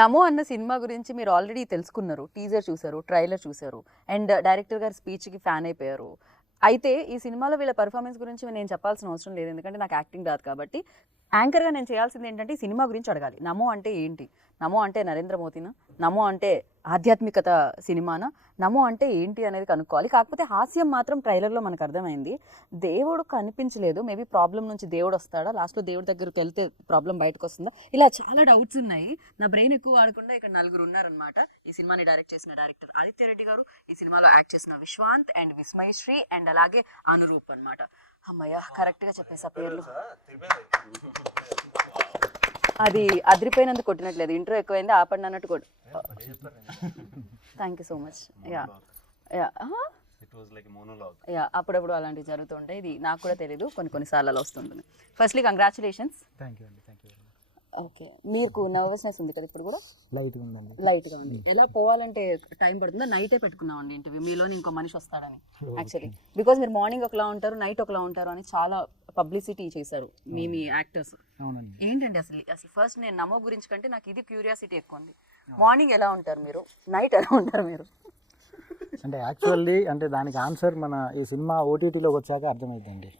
నమో అన్న సినిమా గురించి మీరు ఆల్రెడీ తెలుసుకున్నారు, టీజర్ చూసారు, ట్రైలర్ చూసారు, అండ్ డైరెక్టర్ గారి స్పీచ్కి ఫ్యాన్ అయిపోయారు. అయితే ఈ సినిమాలో వీళ్ళ పర్ఫార్మెన్స్ గురించి నేను చెప్పాల్సిన అవసరం లేదు, ఎందుకంటే నాకు యాక్టింగ్ రాదు. కాబట్టి యాంకర్గా నేను చేయాల్సింది ఏంటంటే ఈ సినిమా గురించి అడగాలి. నమో అంటే ఏంటి, నమో అంటే నరేంద్ర మోదీనా, నమో అంటే ఆధ్యాత్మికత సినిమానా, నమో అంటే ఏంటి అనేది కనుక్కోవాలి. కాకపోతే హాస్యం మాత్రం ట్రైలర్లో మనకు అర్థమైంది. దేవుడు కనిపించలేదు, మేబీ ప్రాబ్లం నుంచి దేవుడు వస్తాడా, లాస్ట్లో దేవుడి దగ్గరికి వెళ్తే ప్రాబ్లం బయటకు వస్తుందా, ఇలా చాలా డౌట్స్ ఉన్నాయి. నా బ్రెయిన్ ఎక్కువ వాడకుండా ఇక్కడ నలుగురు ఉన్నారనమాట. ఈ సినిమాని డైరెక్ట్ చేసిన డైరెక్టర్ ఆదిత్య రెడ్డి గారు, ఈ సినిమాలో యాక్ట్ చేసిన విశ్వాంత్ అండ్ విస్మయ్ శ్రీ అండ్ అలాగే అనురూప్ అనమాట. అమ్మయ్య కరెక్ట్గా చెప్పేసా పేర్లు. అది అదిరిపోయినందుకు కొట్టినట్లేదు, ఇంట్రో ఎక్కువైంది ఆపండి అన్నట్టు కొట్టు. Thank you so much. Yeah yeah yeah అప్పుడప్పుడు అలాంటివి జరుగుతుంటాయి. ఇది నాకు కూడా తెలీదు, కొన్నిసార్లు అలా వస్తుంటుంది. Firstly congratulations. థ్యాంక్ యూ అండి, థ్యాంక్ యూ. ఓకే, మీకు నర్వస్నెస్ ఉంది కదా ఇప్పుడు కూడా? లైట్గా ఉందండి. లైట్గా ఉంది. ఎలా పోవాలంటే టైం పడుతుందా? నైటే పెట్టుకున్నామండి ఇంటివి, మీలోని ఇంకో మనిషి వస్తాడని. యాక్చువల్లీ బికాజ్ మీరు మార్నింగ్ ఒకలా ఉంటారు, నైట్ ఒకలా ఉంటారు అని చాలా పబ్లిసిటీ చేశారు మీ యాక్టర్స్. అవునండి. ఏంటండి అసలు ఫస్ట్ నేను నమో గురించి కంటే నాకు ఇది క్యూరియాసిటీ ఎక్కువ ఉంది. మార్నింగ్ ఎలా ఉంటారు మీరు, నైట్ ఎలా ఉంటారు మీరు? అంటే యాక్చువల్లీ అంటే దానికి ఆన్సర్ మన ఈ సినిమా ఓటీటీలోకి వచ్చాక అర్థమైందండి.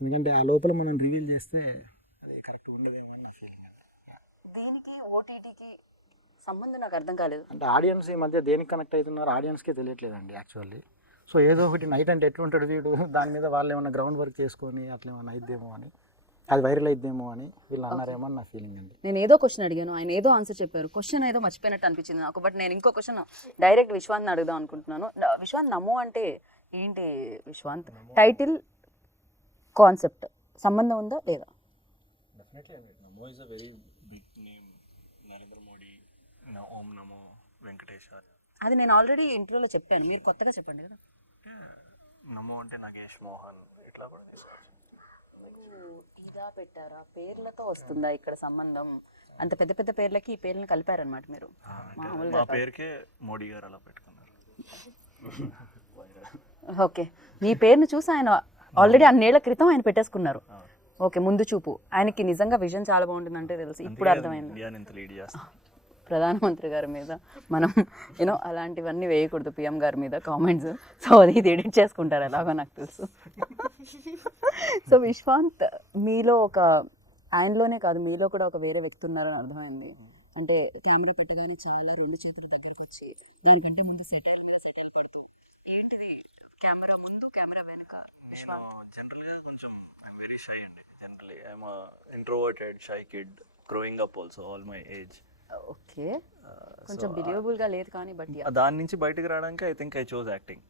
ఎందుకంటే ఆ లోపల మనం రివీల్ చేస్తే అది కరెక్ట్ ఉండదేమో అని నా ఫీలింగ్. దీనికి ఓటీటీకి సంబంధం నాకు అర్థం కాలేదు. అంటే ఆడియన్స్ ఈ మధ్య దేనికి కనెక్ట్ అవుతున్నారు ఆడియన్స్కే తెలియట్లేదండి యాక్చువల్లీ. సో ఏదో ఒకటి నైట్ అంటే ఎట్లుంటాడు వీడు, దాని మీద వాళ్ళు ఏమైనా గ్రౌండ్ వర్క్ చేసుకొని అట్లా ఏమైనా అయిద్దేమో అని, అది వైరల్ అయిద్దేమో అని వీళ్ళు అన్నారేమో అని నా ఫీలింగ్ అండి. నేను ఏదో క్వశ్చన్ అడిగాను, ఆయన ఏదో ఆన్సర్ చెప్పారు, క్వశ్చన్ ఏదో మర్చిపోయినట్టు అనిపించింది నాకు. బట్ నేను ఇంకో క్వశ్చన్ డైరెక్ట్ విశ్వాంత్ని అడుగుదాం అనుకుంటున్నాను. విశ్వాంత్, నమో అంటే ఏంటి విశ్వాంత్? టైటిల్, కాన్సెప్ట్ సంబంధం ఉందా లేదా? Definitely Namo is a very big name. Narendra Modi, ఓం నమో వెంకటేశ్వర. అది నేను ఆల్రెడీ ఇంటర్వ్యూలో చెప్పాను, మీరు కొత్తగా చెప్పండి కదా. నమో అంటే నాగేష్ మోహన్ ఇట్లా కూడా తీసుకోవచ్చు. ఇదా పెట్టారా, పేర్లతో వస్తుందా ఇక్కడ సంబంధం? అంత పెద్ద పెద్ద పేర్లకి ఈ పేర్లను కలిపారనమాట మీరు. మా పేరుకే మోడీ గారు అలా పెట్టుకున్నారు. ఓకే, మీ పేరును చూసి ఆయన ఆల్రెడీ అన్నేళ్ల క్రితం ఆయన పెట్టేసుకున్నారు. ఓకే, ముందు చూపు. ఆయనకి నిజంగా విజన్ చాలా బాగుంటుందంటే తెలుసు, ఇప్పుడు అర్థమైంది. ప్రధానమంత్రి గారి మీద మనం యూనో అలాంటివన్నీ వేయకూడదు, పిఎం గారి మీద కామెంట్స్. సో అది ఇది ఎడిట్ చేసుకుంటారు ఎలాగో నాకు తెలుసు. సో విశ్వాంత్, మీలో ఒక ఆయనలోనే కాదు మీలో కూడా ఒక వేరే వ్యక్తి ఉన్నారని అర్థమైంది. అంటే కెమెరా పెట్టగానే చాలా రెండు చేతుల దగ్గరకు వచ్చి దానికంటే ముందు సెటైల్ మీద సెటైల్ పడుతూ, ఏంటిది కెమెరా ముందు కెమెరా వెనుక? జనరల్గా కొంచెం వెరీ షై అండి. Generally I'm introverted shy kid growing up also all my age. Okay, కొంచెం బిలీవబుల్ గా లేదు కానీ బట్ దాని నుంచి బయటకు రావడానికి I think I chose acting.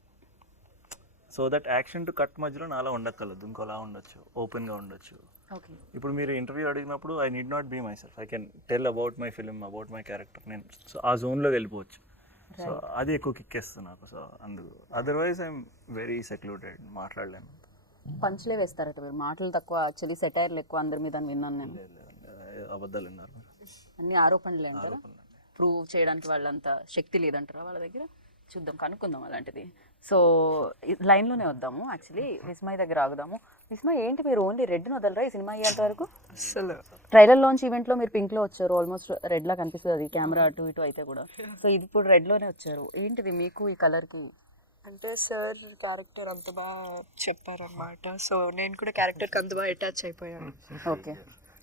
So that action to cut మధ్యలో నాలా ఉండక్కర్లేదు, ఇంకోలా ఉండొచ్చు, ఓపెన్గా ఉండొచ్చు. ఓకే, ఇప్పుడు మీరు ఇంటర్వ్యూ అడిగినప్పుడు I need not be myself, I can tell about my film, about my character. నేను సో ఆ జోన్లో వెళ్ళిపోవచ్చు. సో అది ఎక్కువ కిక్కేస్తుంది నాకు. సో అందుకు అదర్వైజ్ ఐఎమ్ వెరీ సెక్లూటెడ్, మాట్లాడలేను. పంచ్లే వేస్తారట మీరు, మాటలు తక్కువ, యాక్చువల్లీ సెటైర్లు ఎక్కువ అందరి మీద విన్నాను నేను. అబద్ధాలు విన్నారు, అన్ని ఆరోపణలే అంటారా? ప్రూవ్ చేయడానికి వాళ్ళంత శక్తి లేదంటారా వాళ్ళ దగ్గర? చూద్దాం, కనుక్కుందాం అలాంటిది. సో లైన్లోనే వద్దాము, యాక్చువల్లీ విస్మయ్ దగ్గర ఆగుదాము. విస్మయ్, ఏంటి మీరు ఓన్లీ రెడ్ని వదలరా ఈ సినిమా అయ్యేంత వరకు? అసలు ట్రైలర్ లాంచ్ ఈవెంట్లో మీరు పింక్లో వచ్చారు, ఆల్మోస్ట్ రెడ్లా కనిపిస్తుంది అది కెమెరా అటు ఇటు అయితే కూడా. సో ఇది ఇప్పుడు రెడ్లోనే వచ్చారు, ఏంటిది మీకు ఈ కలర్కి? అంటే సార్ క్యారెక్టర్ అంత బాగా చెప్పారనమాట. సో నేను కూడా క్యారెక్టర్కి అంత బాగా అటాచ్ అయిపోయాను. Okay,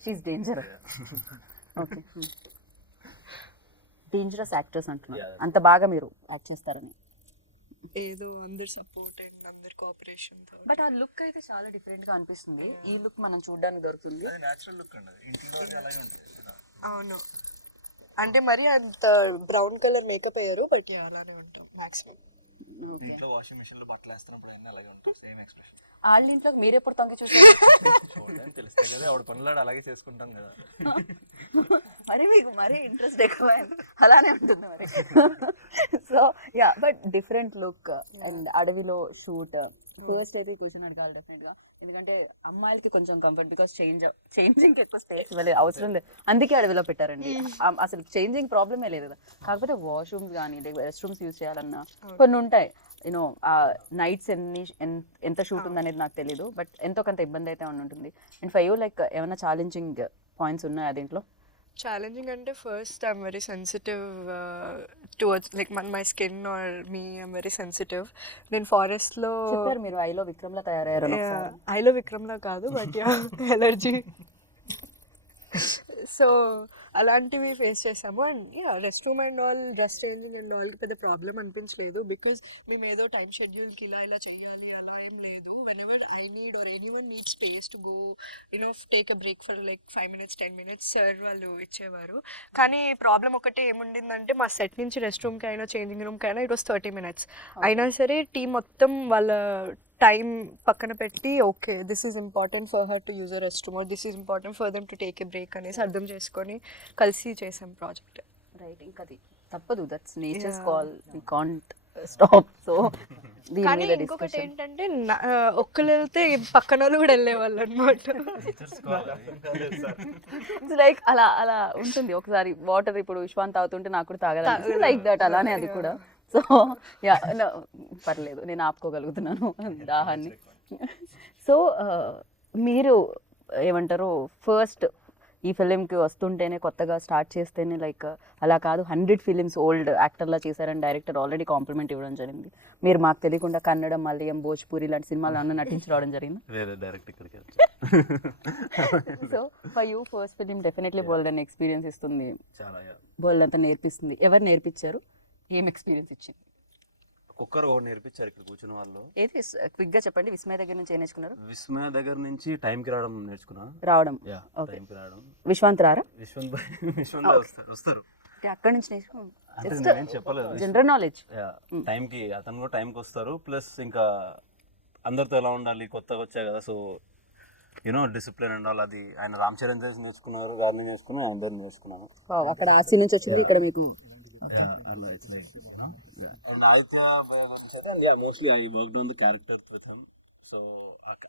she's danger. Okay, dangerous actors అంటున్నారు, అంత బాగా మీరు యాక్ట్ చేస్తారని. ఏదో అందరు సపోర్ట్ అండ్ అందరు కోఆపరేషన్. బట్ ఆ లుక్ అయితే చాలా డిఫరెంట్గా అనిపిస్తుంది. ఈ లుక్ మనం చూడడానికి దొరుకుతుంది. న్యాచురల్ లుక్ అండి, ఇంట్లో అలాగే ఉంటుంది. అవును, అంటే మరి అంత బ్రౌన్ కలర్ మేకప్ అయ్యారు, బట్ అలానే ఉంటాం మ్యాక్సిమం. ఇంట్లో వాషింగ్ మిషన్ లో బట్టలు వేస్తున్నప్పుడు అలాగే ఉంటుంది, సేమ్ ఎక్స్ప్రెషన్. వాళ్ళ ఇంట్లో మీరు ఎప్పుడు తొంగి చూసారు? చూడడానికి తెలుస్తాయి కదా, ఆవిడ పనులాడు అలాగే చేసుకుంటాం కదా. మరి మీకు మరీ ఇంట్రెస్ట్ ఎక్కువ, అలానే ఉంటుంది మరి. So yeah, but different look and అడవిలో షూట్. ఫస్ట్ అయితే క్వశ్చన్ అడగాలి డెఫినెట్గా, ఎందుకంటే అమ్మాయిలకి కొంచెం కంఫర్ట్, బికాస్ చేంజింగ్ ఎక్కువ స్పేస్ ఇవ్వలేదు, అవసరం లేదు, అందుకే అడవిలో పెట్టారండి. అసలు చేంజింగ్ ప్రాబ్లమే లేదు కదా. కాకపోతే వాష్రూమ్స్ కానీ రెస్ట్ రూమ్స్ యూజ్ చేయాలన్నా కొన్ని ఉంటాయి. యూనో నైట్స్ ఎంత షూట్ ఉందనేది నాకు తెలీదు, బట్ ఎంతో కొంత ఇబ్బంది అయితే ఉంటుంది. అండ్ ఫర్ యూ లైక్ ఏమైనా ఛాలెంజింగ్ పాయింట్స్ ఉన్నాయా దీంట్లో? ఛాలెంజింగ్ అంటే first I'm very sensitive towards like my skin or me I'm very sensitive. నేను ఫారెస్ట్లో చెప్పారు మీరు ఐలో విక్రమ్లా తయారయ్యారు ఐలో విక్రమ్లా కాదు బట్ ఎలర్జీ. సో అలాంటివి ఫేస్ చేసాము. And rest room and all dress changing and ఆల్కి పెద్ద ప్రాబ్లం అనిపించలేదు, బికాజ్ మేము ఏదో టైం షెడ్యూల్కి ఇలా చేయాలి అలా ఏం లేదు. whenever I need or anyone needs space to go, take a break for like 5 minutes 10 minutes sir వాళ్ళు ఇచ్చేవారు. కానీ ప్రాబ్లం ఒకటే ఏముండిందంటే మా సెట్ నుంచి రెస్ట్ రూమ్కి అయినా చేంజింగ్ రూమ్కి అయినా ఇట్ వాస్ 30 minutes. అయినా సరే టీం మొత్తం వాళ్ళ టైం పక్కన పెట్టి okay this is important for her to use a rest room or this is important for them to take a break అనేసి అర్థం చేసుకొని కలిసి చేసాం ప్రాజెక్ట్. రైట్, ఇంకా అది తప్పదు, that's nature's call, we can't stop. So కానీ ఇంకొకటి ఏంటంటే ఒక్కరు వెళ్తే పక్కన వాళ్ళు కూడా వెళ్ళేవాళ్ళు అనమాట. లైక్ అలా అలా ఉంటుంది. ఒకసారి వాటర్ ఇప్పుడు విశ్వాంత్ తాగుతుంటే నాకు కూడా తాగాలి లైక్ దట్, అలానే అది కూడా. సో యా పర్లేదు, నేను ఆపుకోగలుగుతున్నాను దాహాన్ని. సో మీరు ఏమంటారు, ఫస్ట్ ఈ ఫిలింకి వస్తుంటేనే కొత్తగా స్టార్ట్ చేస్తేనే లైక్ అలా కాదు 100 ఫిలిమ్స్ ఓల్డ్ యాక్టర్లా చేశారని డైరెక్టర్ ఆల్రెడీ కాంప్లిమెంట్ ఇవ్వడం జరిగింది. మీరు మాకు తెలియకుండా కన్నడం, మలయాళం, భోజ్పూరి లాంటి సినిమాలు అన్న నటించి రావడం జరిగింది. వేరే డైరెక్ట్ ఇక్కడికి so for you first film definitely bold అని ఎక్స్పీరియన్స్ ఇస్తుంది, చాలా బోల్డ్ అంతా నేర్పిస్తుంది. ఎవరు నేర్పించారు, ఏం ఎక్స్పీరియన్స్ ఇచ్చింది? ఒక్కరు ఒకటి నేర్పించారు ఇక్కడ కూర్చున్న వాళ్ళు. ఏది క్విక్గా చెప్పండి. విస్మయ దగ్గర నుంచి ఏం నేర్చుకున్నారు? విస్మయ దగ్గర నుంచి టైంకి రావడం నేర్చుకున్నా. రావడం, టైంకి రావడం. విశ్వాంత్ రారా? విశ్వంత్ వస్తారు. అక్కడి నుంచి నేర్చుకో, అంటే నేనేం చెప్పలేదు, జనరల్ నాలెడ్జ్. టైంకి అతను కూడా టైంకి వస్తారు. ప్లస్ ఇంకా అందరితో ఎలా ఉండాలి, కొత్తగా వచ్చాయి కదా, సో డిసిప్లిన్ అండ్ ఆల్. అది ఆయన రామ్ చరణ్ తేజ్ నేర్చుకున్నారు, గారిని నేర్చుకుని అందరు నేర్చుకున్నాను. అక్కడ ఆ సీన్ నుంచి వచ్చింది ఇక్కడ మీకు. And Aditya గురించి అయితే mostly I worked on the character with him. So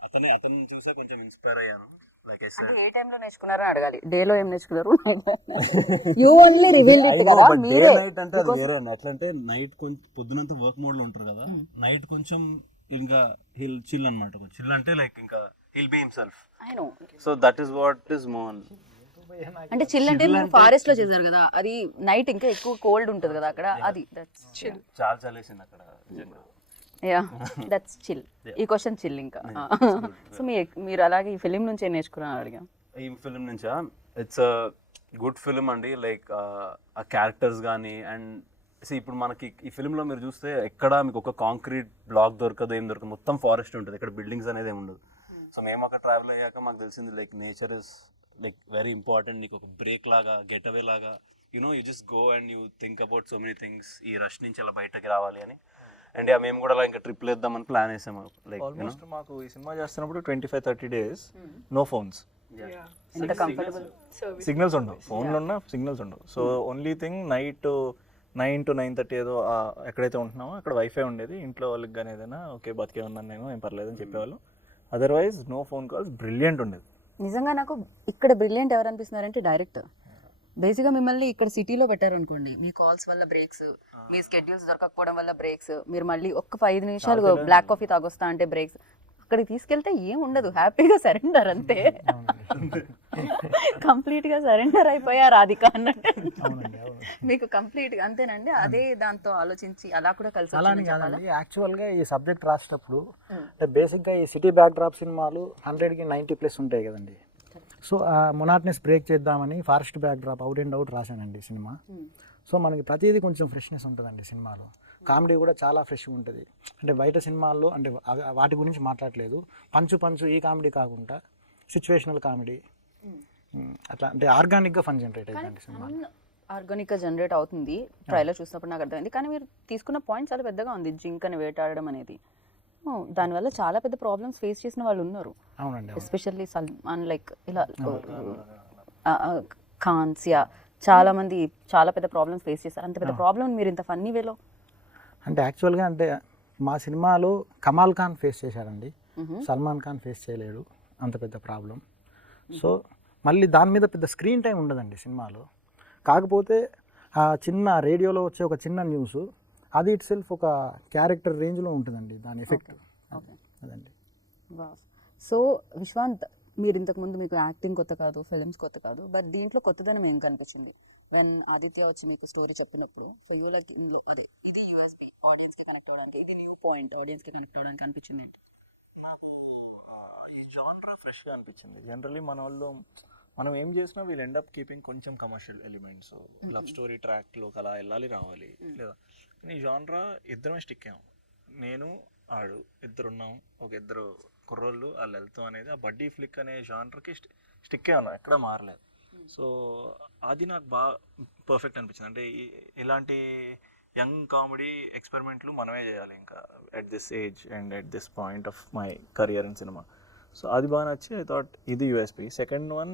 అతను చూసే కొంచెం ఇన్స్పైర్ అయ్యాను. లైక్ ఐ సెడ్ ఏ టైంలో నేర్చుకున్నారో అడగాలి. డేలో ఏం నేర్చుకున్నారు? యు ఓన్లీ రివీల్ ఇట్ కదా మీరే. నైట్ అంటే అది వేరే అండి. ఎట్లా అంటే నైట్ కొంచెం పొద్దునంతా వర్క్ మోడ్ లో ఉంటారు కదా, నైట్ కొంచెం ఇంకా హిల్ చిల్ అన్నమాట. చిల్ అంటే లైక్ ఇంకా hill B himself. I know. So that is what is Mohan. అంటే చిల్ అంటే మీరు ఫారెస్ట్ లో చేశారు కదా, అది నైట్ ఇంకా ఎక్కువ కోల్డ్ ఉంటుంది కదా అక్కడ, అది దట్స్ చిల్. చాలా చలేసింది అక్కడ నిజంగా. Yeah that's chill. ఈ క్వశ్చన్ చిల్ ఇంకా. సో మీరు అలాగే ఈ ఫిలిం నుంచి ఏం నేర్చుకున్నాను అడిగా. ఈ ఫిలిం నుంచా, ఇట్స్ అ గుడ్ ఫిలిం అండి. లైక్ ఆ క్యారెక్టర్స్ కానీ అండ్ ఇప్పుడు మనకి ఈ ఫిలింలో మీరు చూస్తే ఎక్కడ మీకు ఒక కాంక్రీట్ బ్లాక్ దొరకదు, ఏం దొరకదు, మొత్తం ఫారెస్ట్ ఉంటుంది. ఇక్కడ బిల్డింగ్స్ అనేది ఏమి ఉండదు. సో మేము అక్కడ ట్రావెల్ అయ్యాక మాకు తెలిసింది like nature is like very important. నీకు ఒక బ్రేక్ లాగా, గెట్ అవే లాగా, you just go and you think about so many things. ఈ రష్ నుంచి అలా బయటకి రావాలి అని. అండ్ మేము కూడా అలా ఇంకా ట్రిప్లు వేద్దామని ప్లాన్ వేసాము. లైక్ ఆల్మోస్ట్ మాకు ఈ సినిమా చేస్తున్నప్పుడు 25-30 days నో ఫోన్స్, ఎంత కంఫర్టబుల్. సిగ్నల్స్ ఉండవు, ఫోన్లో ఉన్న సిగ్నల్స్ ఉండవు. So only thing night 9 to 9:30 ఏదో ఎక్కడైతే ఉంటున్నామో అక్కడ వైఫై ఉండేది. ఇంట్లో వాళ్ళకి కానీ ఏదైనా ఓకే బతికే ఉన్నాను నేను, ఏం పర్లేదు అని చెప్పేవాళ్ళు. Otherwise no phone calls. Brilliant ఉండేది. నిజంగా నాకు ఇక్కడ బ్రిలియంట్ ఎవరు అనిపిస్తున్నారంటే డైరెక్టర్. బేసిక్గా మిమ్మల్ని ఇక్కడ సిటీలో పెట్టారనుకోండి, మీ కాల్స్ వల్ల బ్రేక్స్, మీ స్కెడ్యూల్స్ దొరకకపోవడం వల్ల బ్రేక్స్, మీరు మళ్ళీ ఒక్క 5 నిమిషాలు బ్లాక్ కాఫీ తాగొస్తా అంటే బ్రేక్స్. అక్కడికి తీసుకెళ్తే ఏం ఉండదు, హ్యాపీగా సరెండర్ అంతే. కంప్లీట్గా సరెండర్ అయిపోయా రాధిక అన్నట్టు. మీకు కంప్లీట్గా అంతేనండి. అదే దాంతో ఆలోచించి అలా కూడా కలిసి అలానే కాదండి. యాక్చువల్గా ఈ సబ్జెక్ట్ రాసేటప్పుడు అంటే బేసిక్గా ఈ సిటీ బ్యాక్ డ్రాప్ సినిమాలు 100కి 90+ ఉంటాయి కదండి. సో ఆ మొనాటనెస్ బ్రేక్ చేద్దామని forest backdrop out and out రాశానండి సినిమా. సో మనకి ప్రతిదీ కొంచెం ఫ్రెష్నెస్ ఉంటుందండి సినిమాలో. కామెడీ కూడా చాలా ఫ్రెష్గా ఉంటుంది. అంటే బయట సినిమాల్లో అంటే వాటి గురించి మాట్లాడలేదు, పంచు ఈ కామెడీ కాకుండా సిచ్యువేషనల్ కామెడీ అట్లా అంటే ఆర్గానిక్గా ఫన్ జనరేట్ అయ్యిందండి సినిమా. ఆర్గానిక్గా జనరేట్ అవుతుంది. ట్రైలర్ చూసినప్పుడు నాకు అర్థమైంది. కానీ మీరు తీసుకున్న పాయింట్ చాలా పెద్దగా ఉంది, జింకని వేటాడడం అనేది. దానివల్ల చాలా పెద్ద ప్రాబ్లమ్స్ ఫేస్ చేసిన వాళ్ళు ఉన్నారు. అవునండి. ఎస్పెషల్లీ సల్మాన్ లైక్ ఇలా ఖాన్సియా చాలా మంది చాలా పెద్ద ప్రాబ్లమ్స్ ఫేస్ చేశారు. అంత పెద్ద ప్రాబ్లమ్ మీరు ఇంత ఫన్నీ వేలో అంటే యాక్చువల్గా అంటే మా సినిమాలో కమాల్ ఖాన్ ఫేస్ చేశారండి, సల్మాన్ ఖాన్ ఫేస్ చేయలేడు అంత పెద్ద ప్రాబ్లం. సో మళ్ళీ దాని మీద పెద్ద స్క్రీన్ టైం ఉండదండి సినిమాలో. కాకపోతే ఆ చిన్న రేడియోలో వచ్చే ఒక చిన్న న్యూస్ అది ఇట్ సెల్ఫ్ ఒక క్యారెక్టర్ రేంజ్లో ఉంటుందండి దాని ఎఫెక్ట్. అదండి. సో విశ్వాంత్, మీరు ఇంతకుముందు మీకు యాక్టింగ్ కొత్త కాదు, ఫిలిమ్స్ కొత్త కాదు, బట్ దీంట్లో కొత్తదనం ఏం కనిపించింది? వన్ ఆదిత్య వచ్చి మీకు స్టోరీ చెప్పినప్పుడు సో యూ లైక్ అది ఇది యూఎస్పీ ఆడియన్స్కి కనెక్ట్ అవ్వడానికి, ఇది న్యూ పాయింట్ ఆడియన్స్కి కనెక్ట్ అవ్వడానికి అనిపించింది. ఈ జానరా ఫ్రెష్గా అనిపించింది. జనరల్లీ మన వాళ్ళు మనం ఏం చేసినా వీళ్ళు ఎండ్ అప్ కీపింగ్ కొంచెం కమర్షియల్ ఎలిమెంట్స్, లవ్ స్టోరీ ట్రాక్లోకి అలా వెళ్ళాలి రావాలి లేదా. కానీ ఈ జానరా ఇద్దరమే స్టిక్ అయ్యాం. నేను ఆడు ఇద్దరున్నాం, ఒక ఇద్దరు కుర్రోళ్ళు వాళ్ళు వెళ్తాం అనేది ఆ బడ్డీ ఫ్లిక్ అనే జానర్కి స్టిక్ అయ్యాను, ఎక్కడ మారలేదు. సో అది నాకు బాగా పర్ఫెక్ట్ అనిపించింది. అంటే ఇలాంటి యంగ్ కామెడీ ఎక్స్పెరిమెంట్లు మనమే చేయాలి ఇంకా at this age and at this point of my career in cinema. So అది బాగా నచ్చి ఐ థాట్ ఇది USP. Second one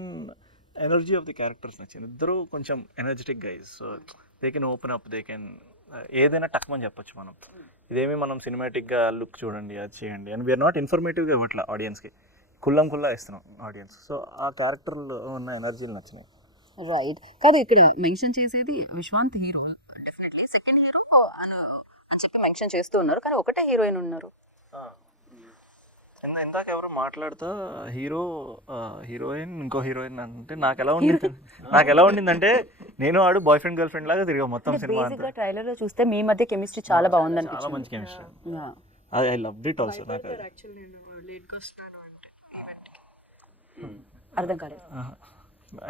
energy of the characters నచ్చింది. ఇద్దరు కొంచెం energetic guys, so they can open up, they can ఏదైనా టక్మని చెప్పొచ్చు మనం. ఇదేమి మనం సినిమాటిక్గా లుక్ చూడండి అది చేయండి అని వీఆర్ నాట్ ఇన్ఫర్మేటివ్గా ఇవ్వట్లా ఆడియన్స్కి, కుల్లా ఇస్తున్నాం ఆడియన్స్. సో ఆ క్యారెక్టర్లో ఉన్న ఎనర్జీలు నచ్చినాయి. రైట్. కాదు ఇక్కడ మెన్షన్ చేసేది Vishwanth hero, definitely second hero అని చెప్పి మెన్షన్ చేస్తూ ఉన్నారు, కానీ ఒకటే హీరోయిన్ ఉన్నారు. ఇందాక ఎవరు మాట్లాడుతా హీరో హీరోయిన్ ఇంకో హీరోయిన్ అంటే నాకు ఎలా ఉండిందంటే నేను ఆడు బాయ్ ఫ్రెండ్ గర్ల్ ఫ్రెండ్ లాగా తిరిగా మొత్తం సినిమా అంతా. ట్రైలర్ లో చూస్తే మీ మధ్య కెమిస్ట్రీ చాలా బాగుంది చాలా మంచి chemistry. I love it also. నాకు యాక్చువల్లీ నేను లేట్గా వస్తున్నాను అంటే ఈవెంట్కి అర్థం కాలేదు.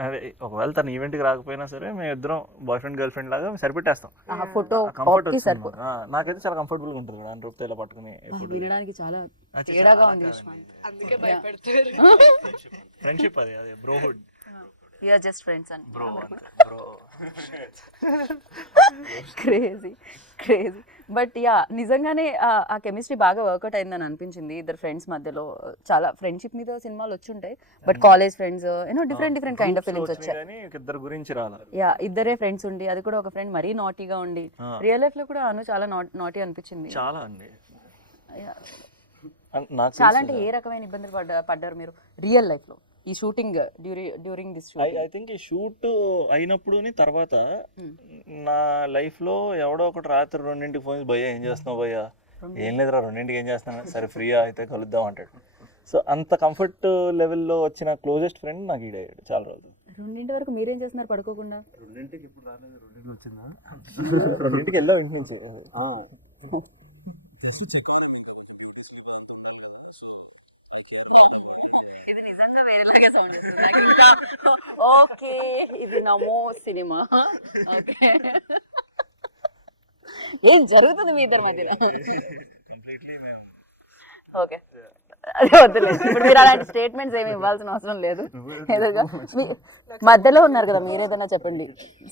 అదే ఒకవేళ తన ఈవెంట్కి రాకపోయినా సరే మేము ఇద్దరం బాయ్ ఫ్రెండ్ గర్ల్ ఫ్రెండ్ లాగా సరిపెట్టేస్తాం. ఫోటో కంఫర్ట్ వస్తుంది. నాకైతే చాలా కంఫర్టబుల్గా ఉంటుంది కదా రూపుతో ఇలా పట్టుకుని. వినడానికి చాలా తేడాగా ఉంది విశ్వాంత్. అందుకే భయపెడతారు. ఫ్రెండ్షిప్ అది అదే బ్రోహుడ్. We are just friends and bro crazy but yeah నిజంగానే ఆ కెమిస్ట్రీ బాగా వర్కౌట్ అయిందని అనిపించింది ఇద్దరు ఫ్రెండ్స్ మధ్యలో. చాలా ఫ్రెండ్షిప్ మీద సినిమాలు వచ్చుంటాయి, but college friends different kind of films వచ్చాయి. ఇద్దరు గురించి రాలా. యా ఇద్దరే ఫ్రెండ్స్ ఉండి, అది కూడా ఒక ఫ్రెండ్ మరీ నాటీగా ఉండి. రియల్ లైఫ్ లో కూడా అను చాలా నాటీ అనిపించింది. చాలా అండి. చాలా అంటే ఏ రకమైన ఇబ్బందులు పడ్డారు మీరు రియల్ లైఫ్ లో ఈ shooting during this shooting? I think ఈ షూట్ అయినప్పుడు తర్వాత నా లైఫ్లో ఎవడో ఒకటి రాత్రి 2ంటికి ఫోన్ చేసి భయ్యా ఏం చేస్తున్నావు భయ్యా, ఏం లేదురా 2ంటికి ఏం చేస్తున్నాను, సరే ఫ్రీగా అయితే కలుద్దాం అంటాడు. సో అంత కంఫర్ట్ లెవెల్లో వచ్చిన క్లోజెస్ట్ ఫ్రెండ్ నాకు ఈడయ్యాడు చాలా రోజులు. 2 వరకు మీరేం చేస్తున్నారు పడుకోకుండా? 2ంటికి ఇప్పుడు రాలేదు, 2ంటికి వచ్చిందా? 2ంటికి వెళ్ళావు ఇంటి నుంచి. ఓకే ఇది నమో సినిమా. ఓకే ఏం జరుగుతుంది మీ ఇద్దరి మధ్యన? ఓకే అదే వద్దులేదు ఇప్పుడు మీరు అలాంటి స్టేట్మెంట్స్ ఏమి ఇవ్వాల్సిన అవసరం లేదు. ఏదోగా మధ్యలో ఉన్నారు కదా, మీరు ఏదైనా చెప్పండి.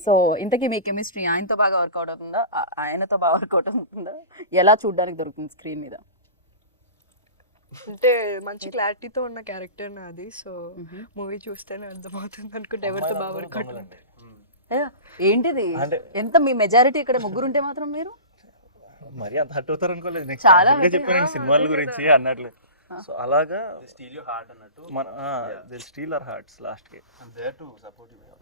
సో ఇంతకీ మీ కెమిస్ట్రీ ఆయనతో బాగా వర్కౌట్ అవుతుందా, ఆయనతో బాగా వర్కౌట్ అవుతుందా, ఎలా చూడడానికి దొరుకుతుంది స్క్రీన్ మీద? అంటే మంచి క్లారిటీతో ఉన్న క్యారెక్టర్ నాది, సో మూవీ చూస్తేనే అర్థమవుతుంది అనుకుంటే ఎవరితో బాగా వర్కౌట్ ఉంటుంది. ఏంటిది ఎంత మీ మెజారిటీ ఇక్కడ ముగ్గురు ఉంటే మాత్రం మీరు మరి అంత హట్ అవుతారు అనుకోలేదు. నెక్స్ట్ చాలా చెప్పాను సినిమాల గురించి అన్నట్లు. సో అలాగా స్టీల్ యువర్ హార్ట్ అన్నట్టు మన they steel our hearts last కి.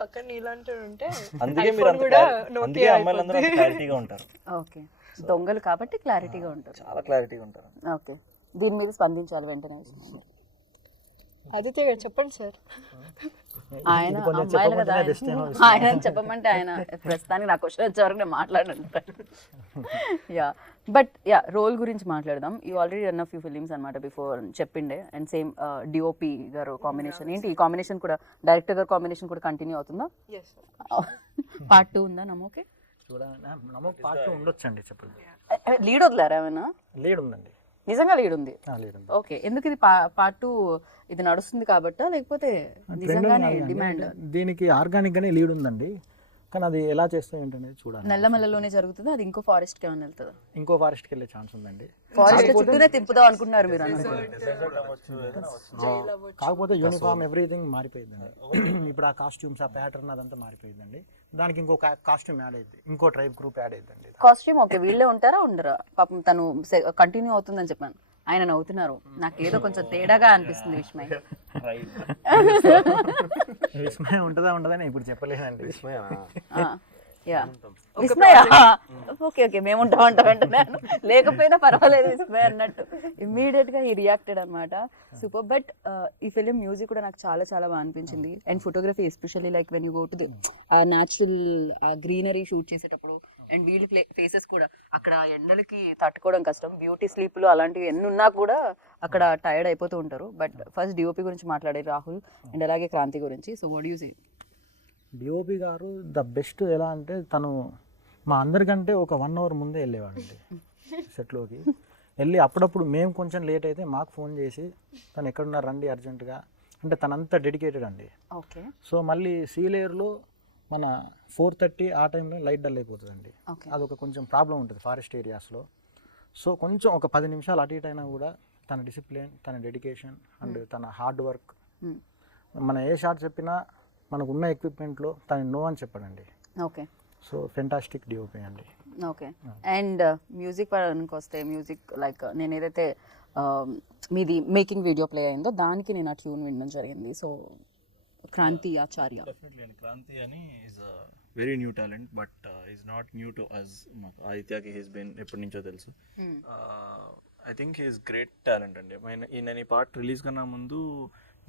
పక్కన నీలాంటి ఉంటే అందుకే మీరు అందుకే అమ్మాయిలందరూ క్లారిటీగా ఉంటారు. ఓకే దొంగలు కాబట్టి క్లారిటీగా ఉంటారు, చాలా క్లారిటీగా ఉంటారు. ఓకే దీని మీద స్పందించాలి వెంటనే. ఆదిత్య గారు చెప్పండి సార్. ఆయన అమ్మాయిలు కదా, ఆయన చెప్పమంటే ఆయన ప్రస్తుతానికి నా క్వశ్చన్ వచ్చే వరకు నేను మాట్లాడంటాను. యా బట్ యా రోల్ గురించి మాట్లాడదాం. You already run of few films అనమాట బిఫోర్ చెప్పిండే, అండ్ సేమ్ డిఓపి గారు కాంబినేషన్ ఏంటి, ఈ కాంబినేషన్ కూడా డైరెక్టర్ గారు కాంబినేషన్ కూడా కంటిన్యూ అవుతుందా? పార్ట్ 2 ఉందా నమ్మోకే? చూడండి నమ్మకం పార్ట్ 2 ఉండొచ్చండి. చెప్పండి లీడ్ వదిలేరా ఏమైనా? లీడ్ ఉందండి, నిజంగా లీడ్ ఉంది. లీడ్ ఉంది. ఓకే ఎందుకు ఇది పార్ట్ 2 ఇది నడుస్తుంది కాబట్టా లేకపోతే నిజంగానే డిమాండ్? దీనికి ఆర్గానిక్ గానే లీడ్ ఉందండి, కానీ అది ఎలా చేస్తే ఏంటనేది చూడాలి. నల్లమల్లలోనే జరుగుతుంది, అది ఇంకో ఫారెస్ట్ కి ఏమైనా వెళ్తుందా? ఇంకో ఫారెస్ట్కి వెళ్ళే ఛాన్స్ ఉందండి. ఫారెస్ట్ చుట్టూనే తిప్పుదాం అనుకుంటున్నారు మీరు? కాకపోతే యూనిఫామ్ ఎవ్రీథింగ్ మారిపోయిందండి. ఇప్పుడు ఆ కాస్ట్యూమ్స్ ఆ ప్యాటర్న్ అదంతా మారిపోయిందండి. దానికి ఇంకో కాస్ట్యూమ్ యాడ్ అయ్యింది, ఇంకో ట్రైబ్ గ్రూప్ యాడ్ అయ్యిందండి. కాస్ట్యూమ్ ఓకే వీళ్ళే ఉంటారా ఉండరా? పాపం తను కంటిన్యూ అవుతుందని చెప్పాను, ఆయన నవ్వుతున్నారు. నాకు ఏదో కొంచెం తేడాగా అనిపిస్తుంది విస్మయ్. విస్మయం ఉంటుందా ఉండదని ఇప్పుడు చెప్పలేదండి. యా విస్మయ ఓకే ఓకే మేము ఉంటాం అంటున్నాను, లేకపోయినా పర్వాలేదు విస్మయ అన్నట్టు ఇమ్మీడియట్ గా ఈ రియాక్టెడ్ అనమాట. సూపర్. బట్ ఈ ఫిలిం మ్యూజిక్ కూడా నాకు చాలా చాలా బాగా అనిపించింది. And photography especially like when you go to the natural greenery shoot చేసేటప్పుడు అండ్ వీడి ఫేసెస్ కూడా అక్కడ ఎండలకి తట్టుకోవడం కష్టం, బ్యూటీ స్లీప్లు అలాంటివి ఎన్ని ఉన్నా కూడా అక్కడ టైర్డ్ అయిపోతూ ఉంటారు. బట్ ఫస్ట్ డిఓపి గురించి మాట్లాడే రాహుల్ అండ్ అలాగే క్రాంతి గురించి. So what you say? DOP గారు ద బెస్ట్. ఎలా అంటే తను మా అందరికంటే ఒక 1 hour ముందే వెళ్ళేవాడండి సెట్లోకి. వెళ్ళి అప్పుడప్పుడు మేము కొంచెం లేట్ అయితే మాకు ఫోన్ చేసి తను ఎక్కడున్నారు రండి అర్జెంటుగా అంటే తనంతా డెడికేటెడ్ అండి. ఓకే. సో మళ్ళీ సీలేరులో మన 4:30 ఆ టైంలో లైట్ డల్ అయిపోతుందండి. అదొక కొంచెం ప్రాబ్లం ఉంటుంది ఫారెస్ట్ ఏరియాస్లో. సో కొంచెం ఒక 10 నిమిషాలు అటు ఇటు అయినా కూడా తన డిసిప్లిన్, తన డెడికేషన్ అండ్ తన హార్డ్ వర్క్, మన ఏ షాట్ చెప్పినా మనకు ఉన్న ఎక్విప్మెంట్లో తను నో అని చెప్పాడండి. ఓకే. సో ఫెంటాస్టిక్ డిఓపి అండి. ఓకే. అండ్ మ్యూజిక్ పరానికి వస్తే మ్యూజిక్ లైక్ నేను ఏదైతే మీది మేకింగ్ వీడియో ప్లే అయిందో దానికి నేను ఆ ట్యూన్ వినడం జరిగింది. సో క్రాంతి ఆచార్య. డెఫినెట్లీ అండి. క్రాంతి అని is very new talent, but is not new to us. మాకు ఆదిత్యకి హీస్ బీన్ ఎప్పటి నుంచో తెలుసు. I think he's great talent అండి. నేను ఈ పార్ట్ రిలీజ్ కన్నా ముందు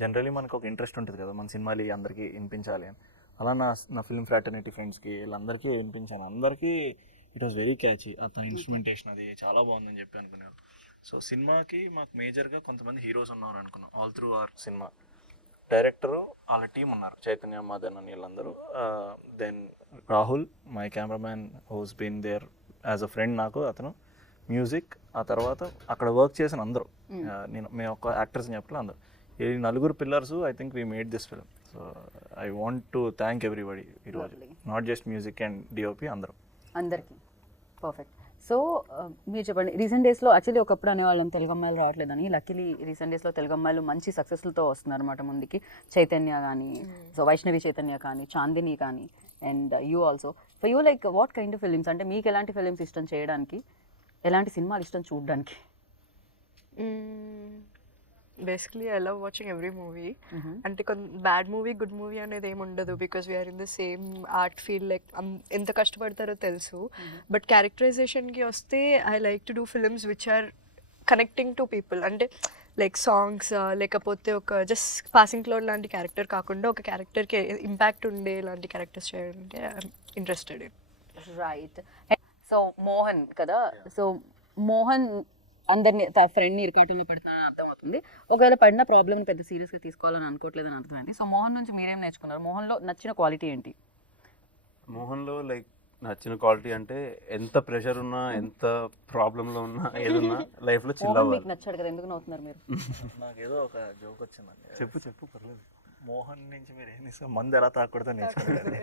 జనరలీ మనకు ఒక ఇంట్రెస్ట్ ఉంటుంది కదా మన సినిమాలు అందరికీ వినిపించాలి అని. అలా నా ఫిల్మ్ ఫ్రాటర్నిటీ ఫ్రెండ్స్కి వీళ్ళందరికీ వినిపించాను. అందరికీ ఇట్ వాస్ వెరీ క్యాచీ. తన ఇన్స్ట్రుమెంటేషన్ అది చాలా బాగుందని చెప్పి అనుకున్నాను. సో సినిమాకి మాకు మేజర్గా కొంతమంది హీరోస్ ఉన్నారు అనుకున్నాం all through our cinema. Director వాళ్ళ టీం ఉన్నారు, చైతన్య, మదన్ అని వీళ్ళందరూ. Then Rahul my cameraman who's been there as a friend నాకు, అతను మ్యూజిక్. ఆ తర్వాత అక్కడ వర్క్ చేసిన అందరూ, మేము ఒక యాక్టర్స్ని చెప్పలే, అందరూ ఈ 4 pillars I think we made this film. So I want to thank everybody ఈరోజు, not just music and DOP అందరికీ. పర్ఫెక్ట్. సో మీరు చెప్పండి, రీసెంట్ డేస్లో యాక్చువల్లీ ఒకప్పుడు అనేవాళ్ళం తెలుగు అమ్మాయిలు రావట్లేదని, లక్కీలీ రీసెంట్ డేస్లో తెలుగు అమ్మాయిలు మంచి సక్సెస్లతో వస్తున్నారు అనమాట ముందుకి. చైతన్య కానీ, సో వైష్ణవి చైతన్య కానీ, చాందిని కానీ, and you also. For you like what kind of films, అంటే మీకు ఎలాంటి ఫిలిమ్స్ ఇష్టం చేయడానికి, ఎలాంటి సినిమాలు ఇష్టం చూడడానికి? Basically I love watching every movie. అంటే బ్యాడ్ మూవీ, గుడ్ మూవీ అనేది ఏమి ఉండదు, because we're in the same art field. Like ఎంత కష్టపడతారో తెలుసు. బట్ క్యారెక్టరైజేషన్కి వస్తే I like to do films which are connecting to people. అంటే లైక్ సాంగ్స్, లేకపోతే ఒక జస్ట్ పాసింగ్ క్లోడ్ లాంటి క్యారెక్టర్ కాకుండా ఒక క్యారెక్టర్కి ఇంపాక్ట్ ఉండే లాంటి క్యారెక్టర్స్ చేయాలంటే I'm interested in. Right. So Mohan కదా, సో మోహన్ అందరినీ ఫ్రెండ్ని ఇరకాటంలో పెడుతున్నానని అర్థమవుతుంది. ఒకవేళ పడిన ప్రాబ్లమ్ని పెద్ద సీరియస్గా తీసుకోవాలని అనుకోవట్లేదని అర్థమైంది. సో మోహన్ నుంచి మీరేం నేర్చుకున్నారు? మోహన్లో నచ్చిన క్వాలిటీ ఏంటి? మోహన్లో లైక్ నచ్చిన క్వాలిటీ అంటే ఎంత ప్రెషర్ ఉన్నా, ఎంత ప్రాబ్లంలో ఉన్నా, ఏదన్నా లైఫ్లో చిల్ అవ్వాలి. మీకు నచ్చాడు కదా, ఎందుకు నవ్వుతున్నారు మీరు? నాకేదో ఒక జోక్ వచ్చిందండి. చెప్పు పర్లేదు. మోహన్ నుంచి మీరు ఏం తీసుకో, మందు ఎలా తాకూడదో నేర్చుకోండి.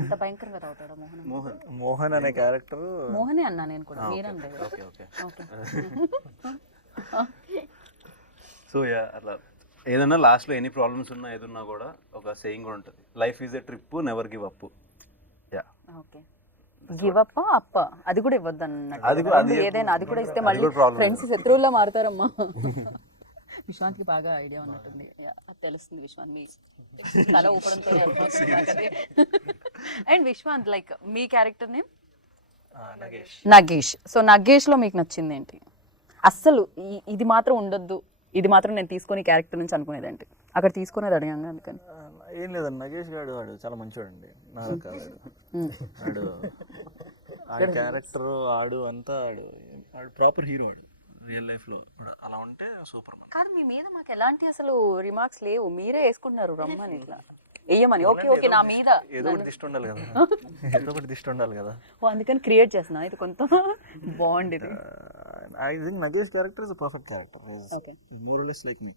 అంత భయంకరంగా తాగుతాడా మోహన్? మోహన్ అనే క్యారెక్టర్ మోహనే అన్నా నేను కూడా, మీరంటే. ఓకే. సో యా, అట్లా ఏదన్నా లాస్ట్లో ఎన్ని ప్రాబ్లమ్స్ ఉన్నా ఏదున్నా కూడా ఒక సేయింగ్ కూడా ఉంటుంది, life is a trip, never give up. Yeah. Okay. Give up అప్ప అది కూడా ఇవ్వద్దు అన్నట్టు. ఏదైనా అది కూడా ఇస్తే మళ్ళీ ఫ్రెండ్స్ శత్రువుల్లో మారుతారమ్మా. విశ్వాంత్కి బాగా ఐడియా ఉన్నట్టుంది, తెలుస్తుంది విశ్వాంత్ మీ తల ఊపడంతో. అండ్ విశ్వాంత్ లైక్ మీ క్యారెక్టర్ నేమ్ నగేష్. సో నగేష్లో మీకు నచ్చింది ఏంటి? అస్సలు ఇది మాత్రం ఉండొద్దు, ఇది మాత్రం నేను తీసుకొని క్యారెక్టర్ నుంచి అనుకునేది ఏంటి? అక్కడ తీసుకునేది అడిగాను అందుకని. ఏం లేదండి, నగేష్ గారు వాడు చాలా మంచివాడండి. నాకు వాడు ఆడు క్యారెక్టర్ ఆడు అంతా ఆడు ప్రాపర్ హీరో. వాడు రియల్ లైఫ్లో అలా ఉంటే సూపర్ మ్యాన్. కాదు, మీ మీద మాకు ఎలాంటి అసలు రిమార్క్స్ లేవు, మీరే వేసుకుంటున్నారు రమ్మని ఇట్లా వేయమని. ఓకే నా మీద ఏదో ఒకటి దిష్టి ఉండాలి కదా, ఏదో ఒకటి దిష్టి ఉండాలి కదా. ఓ అందుకని క్రియేట్ చేస్తున్నా, ఇది కొంత బాగుండేది. I think Nagesh character is a perfect character. Okay. More or less like me.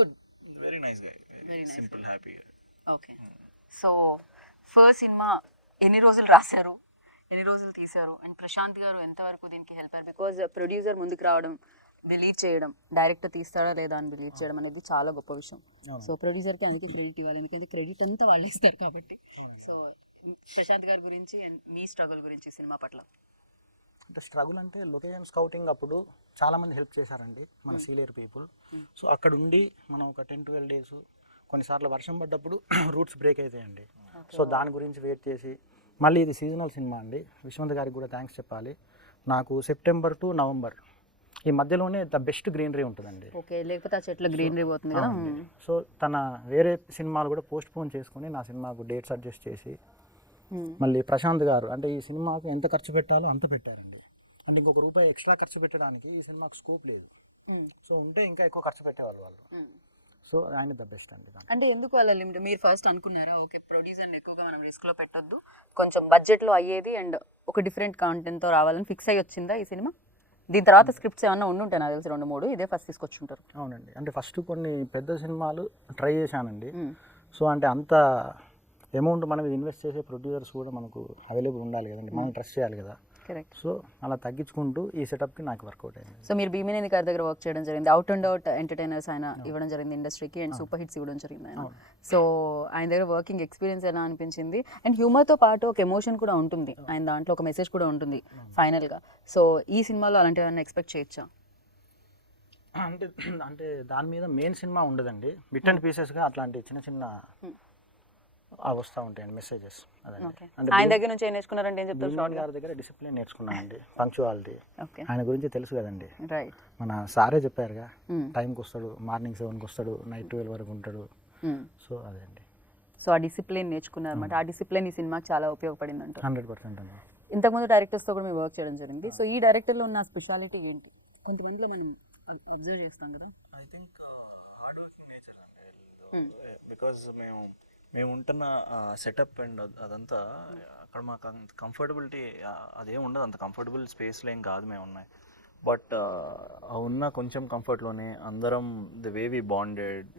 Good. Very nice guy, very simple, happy. Okay. So first cinema ఎన్ని రోజులు రాశారు, ఎన్ని రోజులు తీశారు, అండ్ ప్రశాంత్ గారు ఎంతవరకు దీనికి హెల్ప్ అయ్యారు? బికాజ్ ప్రొడ్యూసర్ ముందుకు రావడం, బిలీవ్ చేయడం, డైరెక్టర్ తీస్తాడా లేదా అని బిలీవ్ చేయడం అనేది చాలా గొప్ప విషయం. సో ప్రొడ్యూసర్కి అందుకే క్రెడిట్ ఇవ్వాలి, ఎందుకంటే క్రెడిట్ అంతా వాళ్ళు ఇస్తారు కాబట్టి. సో ప్రశాంత్ గారి గురించి అండ్ మీ స్ట్రగుల్ గురించి సినిమా పట్ల. అంటే స్ట్రగుల్ అంటే లొకేషన్ స్కౌటింగ్ అప్పుడు చాలామంది హెల్ప్ చేశారండి మన సీనియర్ పీపుల్. సో అక్కడ ఉండి మనం ఒక 10-12 days, కొన్నిసార్లు వర్షం పడ్డప్పుడు రూట్స్ బ్రేక్ అవుతాయండి. సో దాని గురించి వెయిట్ చేసి మళ్ళీ ఇది సీజనల్ సినిమా అండి. విశ్వంత్ గారికి కూడా థ్యాంక్స్ చెప్పాలి. నాకు సెప్టెంబర్ టు నవంబర్ ఈ మధ్యలోనే ద బెస్ట్ గ్రీనరీ ఉంటుందండి. ఓకే, లేకపోతే ఆ చెట్ల గ్రీనరీ పోతుంది కదా. సో తన వేరే సినిమాలు కూడా పోస్ట్ పోన్ చేసుకొని నా సినిమాకు డేట్స్ అడ్జస్ట్ చేసి మళ్ళీ ప్రశాంత్ గారు అంటే ఈ సినిమాకు ఎంత ఖర్చు పెట్టాలో అంత పెట్టారండి. అంటే ఇంకొక రూపాయి ఎక్స్ట్రా ఖర్చు పెట్టడానికి ఈ సినిమాకు స్కోప్ లేదు. సో ఉంటే ఇంకా ఎక్కువ ఖర్చు పెట్టేవాళ్ళు వాళ్ళు. సో ఆయన ద బెస్ట్ అండి. అంటే ఎందుకు అలా లిమిట్? మీరు ఫస్ట్ అనుకున్నారా ఓకే ప్రొడ్యూసర్ని ఎక్కువగా మనం రిస్క్లో పెట్టొద్దు, కొంచెం బడ్జెట్లో అయ్యేది అండ్ ఒక డిఫరెంట్ కాంటెంట్తో రావాలని ఫిక్స్ అయ్యి వచ్చిందా ఈ సినిమా? దీని తర్వాత స్క్రిప్ట్స్ ఏమన్నా ఉండుంటాయి నాకు తెలిసి 2-3, ఇదే ఫస్ట్ తీసుకొచ్చుంటారు. అవునండి, అంటే ఫస్ట్ కొన్ని పెద్ద సినిమాలు ట్రై చేశానండి. సో అంటే అంత అమౌంట్ మనం ఇన్వెస్ట్ చేసే ప్రొడ్యూసర్స్ కూడా మనకు అవైలబుల్ ఉండాలి కదండి, మనం ట్రస్ట్ చేయాలి కదా. కరెక్ట్. సో అలా తగ్గించుకుంటూ ఈ సెటప్కి నాకు వర్కౌట్ అయింది. సో మీరు భీమినేని గారి దగ్గర వర్క్ చేయడం జరిగింది, అవుట్ అండ్ అవుట్ ఎంటర్టైనర్స్ ఆయన ఇవ్వడం జరిగింది ఇండస్ట్రీకి అండ్ సూపర్ హిట్స్ ఇవ్వడం జరిగింది ఆయన. సో ఆయన దగ్గర వర్కింగ్ ఎక్స్పీరియన్స్ ఎలా అనిపించింది? అండ్ హ్యూమర్తో పాటు ఒక ఎమోషన్ కూడా ఉంటుంది ఆయన దాంట్లో, ఒక మెసేజ్ కూడా ఉంటుంది ఫైనల్గా. సో ఈ సినిమాలో అలాంటివి ఏమైనా ఎక్స్పెక్ట్ చేయొచ్చా? అంటే అంటే దాని మీద మెయిన్ సినిమా ఉండదండి, బిట్ అండ్ పీసెస్గా అట్లాంటి చిన్న చిన్న వస్తూ ఉంటాయండి మెసేజెస్. అదండి. అంటే ఆయన దగ్గర నుంచి ఏం నేర్చుకున్నారంటే ఏం చెప్తారు? భీమన్ గారి దగ్గర డిసిప్లిన్ నేర్చుకున్నానండి, పంక్చువాలిటీ. ఆయన గురించి తెలుసు కదండి, రైట్. మన సారే చెప్పారుగా, టైంకి వస్తాడు, మార్నింగ్ 7కి వస్తాడు, నైట్ 12 వరకు ఉంటాడు. సో అదే అండి. సో ఆ డిసిప్లిన్ నేర్చుకున్నారు అనమాట. ఆ డిసిప్లిన్ ఈ సినిమాకి చాలా ఉపయోగపడింది అంట. 100% అండి. ఇంతకుముందు డైరెక్టర్స్తో కూడా మేము వర్క్ చేయడం జరిగింది. సో ఈ డైరెక్టర్లో ఉన్న స్పెషాలిటీ ఏంటి? కొంతమందిలో మనం అబ్జర్వ్ చేస్తాం కదా. I think hard working nature అండి. బికాజ్ మేము ఉంటున్న సెటప్ అండ్ అదంతా అక్కడ మాకు అంత కంఫర్టబిలిటీ అదేం ఉండదు, అంత కంఫర్టబుల్ స్పేస్లో ఏం కాదు మేము ఉన్నాయి. బట్ ఉన్న కొంచెం కంఫర్ట్లోనే అందరం ద వే వి బాండెడ్,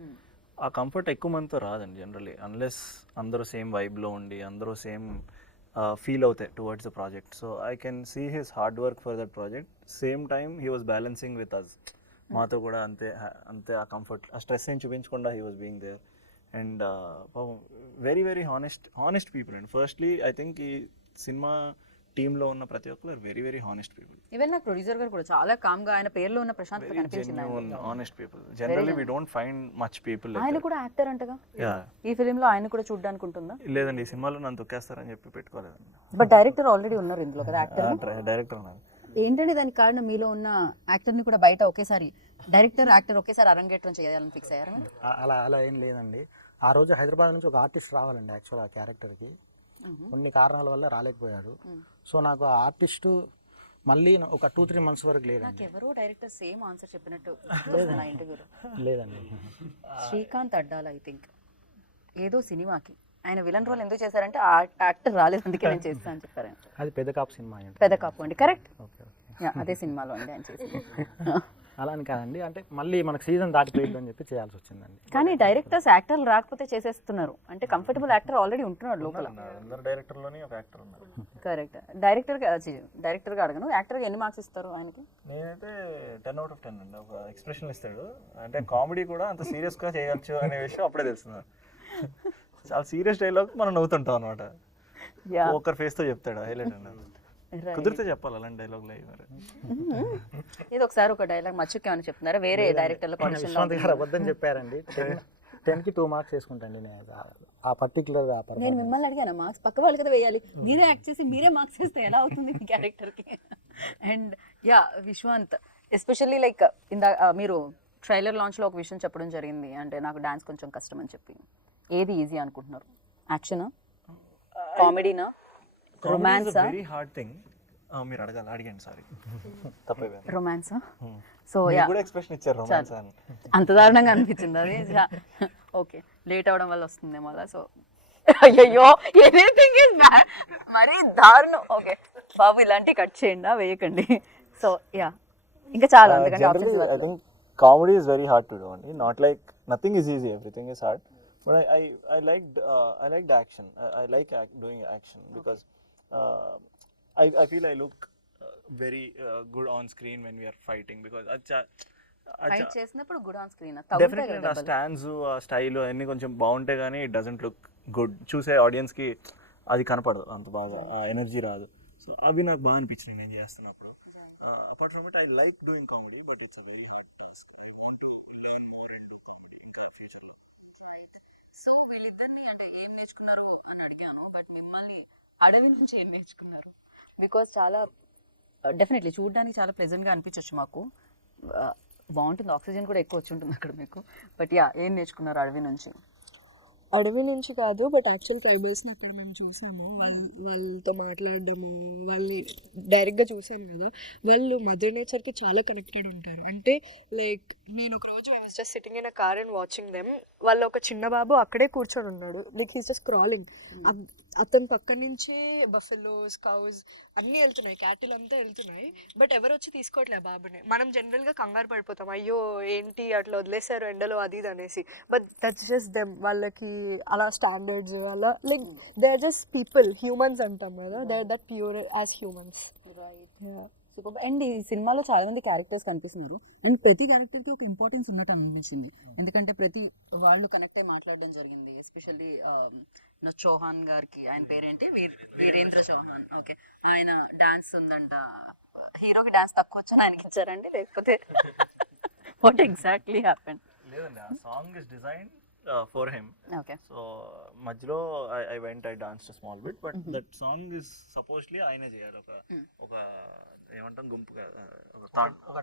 ఆ కంఫర్ట్ ఎక్కువ మందితో రాదండి జనరలీ, అన్లెస్ అందరూ సేమ్ వైబ్లో ఉండి అందరూ సేమ్ ఫీల్ అవుతాయి towards the project. So I can see his hard work for that project. Same time he was balancing with us, మాతో కూడా అంతే అంతే ఆ కంఫర్ట్, ఆ స్ట్రెస్ ఏం చూపించకుండా he was being there. And very very honest people and firstly I think ఈ cinema టీంలో ఉన్న ప్రతి ఒక్కరు very very honest people. Even నాకు ప్రొడ్యూసర్ గారు కూడా చాలా కామ్గా ఆయన పేరులో ఉన్న ప్రశాంతత కనిపించింది. Honest people generally we don't find much people. ఆయన కూడా యాక్టర్ అంటగా, ఈ ఫిలింలో ఆయన కూడా చూడడానికి ఉంటుందా? లేదండి, ఈ సినిమాలో నన్ను తొక్కేస్తారని చెప్పి పెట్టుకోలేదండి. బట్ డైరెక్టర్ ఆల్రెడీ ఉన్నారు ఇందులో కదా, యాక్టర్. డైరెక్టర్ ఉన్నారు. ఏంటంటే దానికి కారణం మీలో ఉన్న యాక్టర్ని కూడా బయట ఒకేసారి యాక్టర్ ఒకేసారి అరంగేట్రం చేయాలని ఫిక్స్ అయ్యారు. అలా అలా ఏం లేదండి. ఆ రోజు హైదరాబాద్ నుంచి ఒక ఆర్టిస్ట్ రావాలండి యాక్చువల్ ఆ క్యారెక్టర్కి, కొన్ని కారణాల వల్ల రాలేకపోయాడు. సో నాకు ఆ ఆర్టిస్టు మళ్ళీ ఒక 2-3 months వరకు లేదండి. నాకు ఎవరో డైరెక్టర్ సేమ్ ఆన్సర్ చెప్పినట్టు నా ఇంటర్వ్యూలో. లేదండి, శ్రీకాంత్ అడ్డాల ఐ థింక్ ఏదో సినిమాకి ఆయన విలన్ రోల్ ఎందుకు చేశారంటే ఆ యాక్టర్ రాలేదు అందుకే నేను చేస్తాను అని చెప్పారు. అది పెద్ద కాపు సినిమా అండి. పెద్ద కాపు అండి, కరెక్ట్. ఓకే అదే సినిమాలో అండి ఆయన చేసింది. అలా అని కాదండి, అంటే మళ్ళీ మనకు సీజన్ దాటిపోయింది అని చెప్పి చేయాల్సి వచ్చిందడి. కానీ డైరెక్టర్స్ యాక్టర్లు రాకపోతే చేసేస్తున్నారు అంటే కంఫర్టబుల్ యాక్టర్ ఆల్రెడీ ఉంటున్నాడు లోపల. అందరు డైరెక్టర్లోనే ఒక యాక్టర్ ఉన్నారు. కరెక్ట్. డైరెక్టర్గా అడగను, యాక్టర్గా ఎన్ని మార్క్స్ ఇస్తారు ఆయనకి? నేనైతే 10 out of 10 అండి. ఒక ఎక్స్ప్రెషన్ ఇస్తాడు, అంటే కామెడీ కూడా అంత సీరియస్గా చేయొచ్చు అనే విషయం అప్పుడే తెలుస్తుంది. చాలా సీరియస్ డైలాగ్ మనం నవ్వుతుంటాం అనమాట. ఒకరి ఫేస్తో చెప్తాడు, హైలైట్ అన్నారు. కుదిరితే చెప్పాలి అలాంటి డైలాగ్ మరి. ఇది ఒకసారి ఒక డైలాగ్ మచ్చుకేమని చెప్తున్నారా వేరే డైరెక్టర్ల విశ్వంత్ గారు అబద్ధం చెప్పారండి. 10కి 2 మార్క్స్ వేసుకుంటాండి నేను ఆ పర్టికులర్. నేను మిమ్మల్ని అడిగాను మార్క్స్, పక్క వాళ్ళు కదా వేయాలి, మీరే యాక్ట్ చేసి మీరే మార్క్స్ వేస్తే ఎలా అవుతుంది మీ క్యారెక్టర్కి? అండ్ విశ్వంత్ ఎస్పెషల్లీ లైక్ మీరు ట్రైలర్ లాంచ్లో ఒక విషయం చెప్పడం జరిగింది, అంటే నాకు డాన్స్ కొంచెం కష్టం అని చెప్పి. ఏది ఈజీ అనుకుంటున్నారు? యాక్షనా, కామెడీనా, రొమాన్సా? Very hard thing. మీరు అడగండి, సారీ తప్పైపోయింది. రొమాన్సా? సో కూడా ఎక్స్ప్రెషన్ ఇచ్చారు రొమాన్స్ అని. అంత దారుణంగా అనిపించింది అది. ఓకే, లేట్ అవడం వల్ల వస్తుందేమో అలా. సో అయ్యో ఎనీథింగ్ ఇస్ బ్యాడ్, మరీ దారుణం. ఓకే బాబు, ఇలాంటివి కట్ చేయండి, వేయకండి. సో ఇంకా చాలా అందుకంటే I think comedy is very hard to do only, not like nothing is easy, everything is hard, but I liked action. I like doing action because I feel I look very good on screen when we are fighting, because fight చేసినప్పుడు good on screen definitely ఆ stands ఆ style అన్నీ కొంచెం బాగుంటే కానీ it doesn't look good. చూసే ఆడియన్స్కి అది కనపడదు, అంత బాగా ఆ ఎనర్జీ రాదు. సో అవి నాకు బాగా అనిపించినాయి నేను చేస్తున్నప్పుడు. Apart from it I like doing comedy, but it's very hard task. So వీళ్ళిద్దరిని అంటే ఏం నేర్చుకున్నారు అని అడిగాను, బట్ మిమ్మల్ని అడవి నుంచి ఏం నేర్చుకున్నారు? బికాస్ చాలా డెఫినెట్లీ చూడడానికి చాలా ప్లెజెంట్గా అనిపించవచ్చు మాకు. బాగుంటుంది, ఆక్సిజన్ కూడా ఎక్కువ వచ్చి ఉంటుంది అక్కడ మీకు. బట్ యా, ఏం నేర్చుకున్నారు అడవి నుంచి? అడవి నుంచి కాదు, బట్ యాక్చువల్ ట్రైబల్స్ని అక్కడ మేము చూసాము. వాళ్ళతో మాట్లాడడము, వాళ్ళని డైరెక్ట్గా చూసాను కదా, వాళ్ళు మదర్ నేచర్కి చాలా కనెక్టెడ్ ఉంటారు. అంటే లైక్ నేను ఒక రోజు I was just sitting in a car and watching them. వాళ్ళ ఒక చిన్న బాబు అక్కడే కూర్చొని ఉన్నాడు, లైక్ హీస్ జస్ట్ క్రాలింగ్. అతని పక్క నుంచే బఫెలోస్, కౌస్ అన్నీ వెళ్తున్నాయి, క్యాటిల్ అంతా వెళ్తున్నాయి, బట్ ఎవరు వచ్చి తీసుకోవట్లే బాబుని. మనం జనరల్గా కంగారు పడిపోతాం, అయ్యో ఏంటి అట్లా వదిలేశారు ఎండలో అది ఇది అనేసి. But that's just them. వాళ్ళకి అలా స్టాండర్డ్స్ అలా like they are just people, humans అంటాం కదా, they are that pure as humans. Super. And ఈ సినిమాలో చాలా మంది క్యారెక్టర్స్ కనిపిస్తున్నారు, అండ్ ప్రతి క్యారెక్టర్కి ఒక ఇంపార్టెన్స్ ఉన్నట్టు అనిపించింది. ఎందుకంటే ప్రతి వాళ్ళు కనెక్ట్ అయ్యి మాట్లాడడం జరిగింది. ఎస్పెషల్లీ చౌహాన్ గారికి, ఆయన పేరేంటి, వీరేంద్ర చౌహాన్. ఓకే, ఆయన డాన్స్ ఉందంట, హీరోకి డాన్స్ తక్కువ వచ్చని ఆయనకి ఇచ్చారండి, లేకపోతే వాట్ ఎగ్జాక్ట్లీ హ్యాపెండ్? లేదండి, ఆ song is design for him. Okay, so మధ్యలో I dance small bit, but that song is supposedly ఆయనే చేయాలి. ఒక ఏమంటాం గుంపుగా, ఒక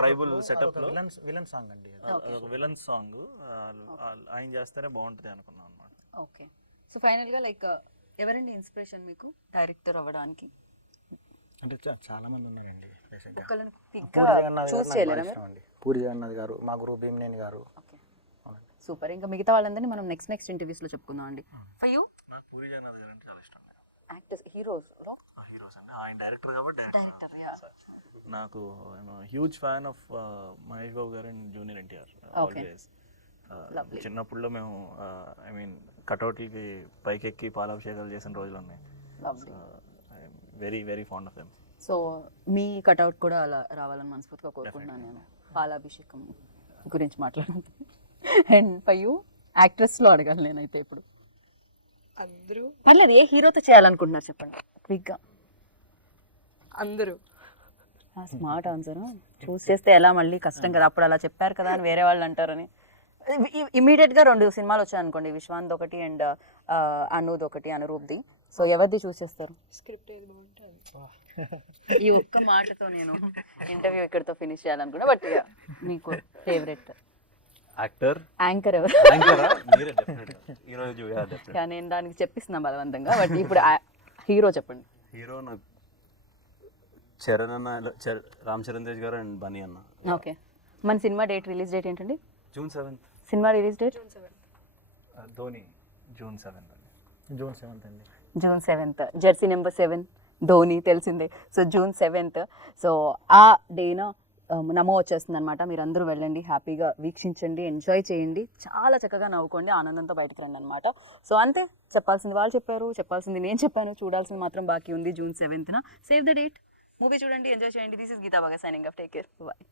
ట్రైబల్ సెటప్ లో విలన్ సాంగ్ అండి అది. ఒక విలన్ సాంగ్ ఆయన చేస్తేనే బాగుంటుంది అనుకున్నాం అనమాట. ఓకే. సో ఫైనల్గా లైక్ ఎవరండి ఇన్స్పిరేషన్ మీకు డైరెక్టర్ అవ్వడానికి? అంటే చాలా మంది ఉన్నారండి. బేసిక్గా ఒకళ్ళని పిక్గా పూరి జగన్నాథ్ గారు చూస్ నాకు చేయలేరా బాగా మీరు? ఇష్టం అండి. పూరి జగన్నాథ్ గారు, మా గురువు భీమనేని గారు. Okay, super. ఇంకా మిగతా వాళ్ళందరినీ మనం నెక్స్ట్ ఇంటర్వ్యూస్లో చెప్పుకుందాం అండి. ఫర్ యూ నాకు పూరి జగన్నాథ్ గారు అంటే చాలా ఇష్టం. యాక్టర్స్, హీరోస్లో హీరోస్ అండి, ఆయన డైరెక్టర్ కాబట్టి డైరెక్టర్, యా. నాకు huge fan of Mahesh Babu గారు and junior NTR. Always Lovely. చిన్నప్పుడులో మేము ఐ మీన్ కటౌట్లకి పైకెక్కి పాలాభిషేకాలు చేసిన రోజులు ఉన్నాయి. I'm very very fond of them. So me cutout కూడా అలా రావాలని మనస్ఫూర్తిగా కోరుకుంటున్నాను నేను, పాలాభిషేకం గురించి మాట్లాడాను. అండ్ ఫర్ యూ యాక్ట్రెస్లో అడగాలి నేనైతే ఇప్పుడు. అందరూ పర్లేదు, ఏ హీరోతో చేయాలనుకుంటున్నారు చెప్పండి క్విక్గా. అందరూ స్మార్ట్ ఆన్సర్. చూస్ చేస్తే ఎలా మళ్ళీ కష్టం కదా, అప్పుడు అలా చెప్పారు కదా అని వేరే వాళ్ళు అంటారని. ఇమీడియట్గా 2 సినిమాలు వచ్చాయనుకోండి, విశ్వాంత్ ఒకటి అండ్ అనూద్ ఒకటి, అనురూప్ది. సో ఎవరిది చూస్ చేస్తారు? స్క్రిప్ట్ ఏది బాగుంటుంది. ఈ ఒక్క మాటతో నేను ఇంటర్వ్యూ ఇక్కడితో ఫినిష్ చేయాలనుకున్నా. బట్ మీకు ఫేవరెట్ యాక్టర్, యాంకర్ ఎవరు? మీరే డెఫినెట్గా ఈరోజు నేను దానికి చెప్పిస్తున్నా బలవంతంగా. బట్ ఇప్పుడు హీరో చెప్పండి. హీరో నాకు చరణ్ అన్న, రామ్ చరణ్ తేజ్ గారు అండ్ బనీ అన్న. ఓకే, మన సినిమా రిలీజ్ డేట్ ఏంటండి? June 7th. Cinema release date Dhoni June 7th అండి. June 7th అండి. June 7th. Jersey number 7 Dhoni తెలిసిందే. So June 7th. సో ఆ డేన నమో వచ్చేస్తుంది అనమాట. మీరు అందరూ వెళ్ళండి, హ్యాపీగా వీక్షించండి, ఎంజాయ్ చేయండి, చాలా చక్కగా నవ్వుకోండి, ఆనందంతో బయటకు రండి అనమాట. సో అంతే, చెప్పాల్సింది వాళ్ళు చెప్పారు, చెప్పాల్సింది నేను చెప్పాను, చూడాల్సింది మాత్రం బాకీ ఉంది. June 7th save the date, movie చూడండి, ఎంజాయ్ చేయండి. దిస్ ఇస్ గీతా బాగా signing off. Take care, bye.